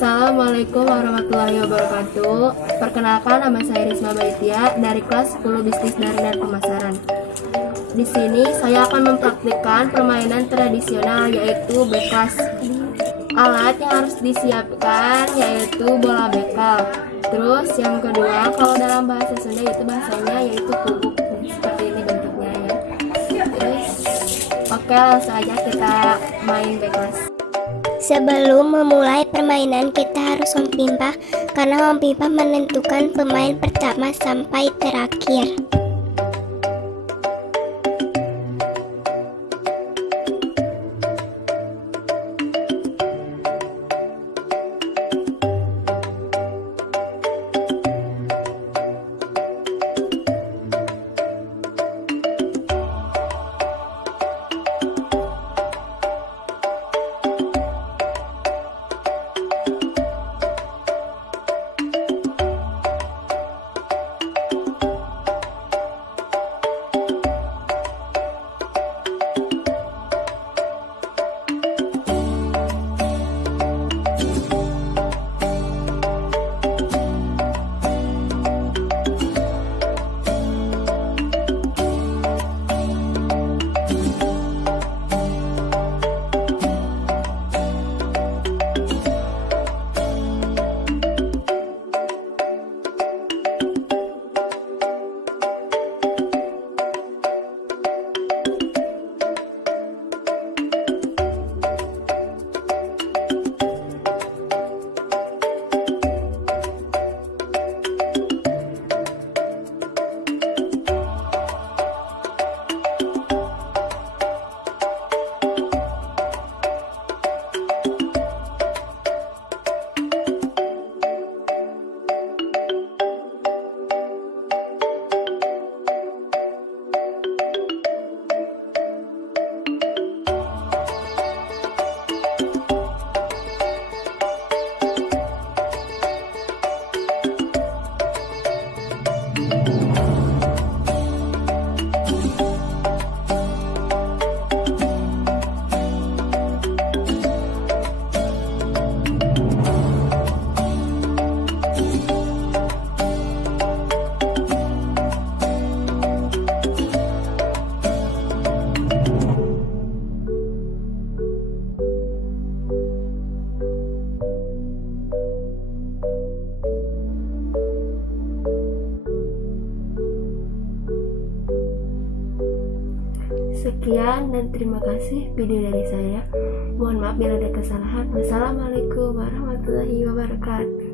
Assalamualaikum warahmatullahi wabarakatuh. Perkenalkan, nama saya Risma Baitia dari kelas 10 Bisnis dan Pemasaran. Di sini saya akan mempraktikkan permainan tradisional yaitu beklas. Alat yang harus disiapkan yaitu bola bekal. Terus yang kedua, kalau dalam bahasa Sunda itu bahasanya yaitu kubuk. Seperti ini bentuknya ya. Terus oke, langsung aja kita main beklas. Sebelum memulai permainan kita harus memimpah karena memimpah menentukan pemain pertama sampai terakhir. Sekian dan terima kasih video dari saya. Mohon maaf bila ada kesalahan. Wassalamualaikum warahmatullahi wabarakatuh.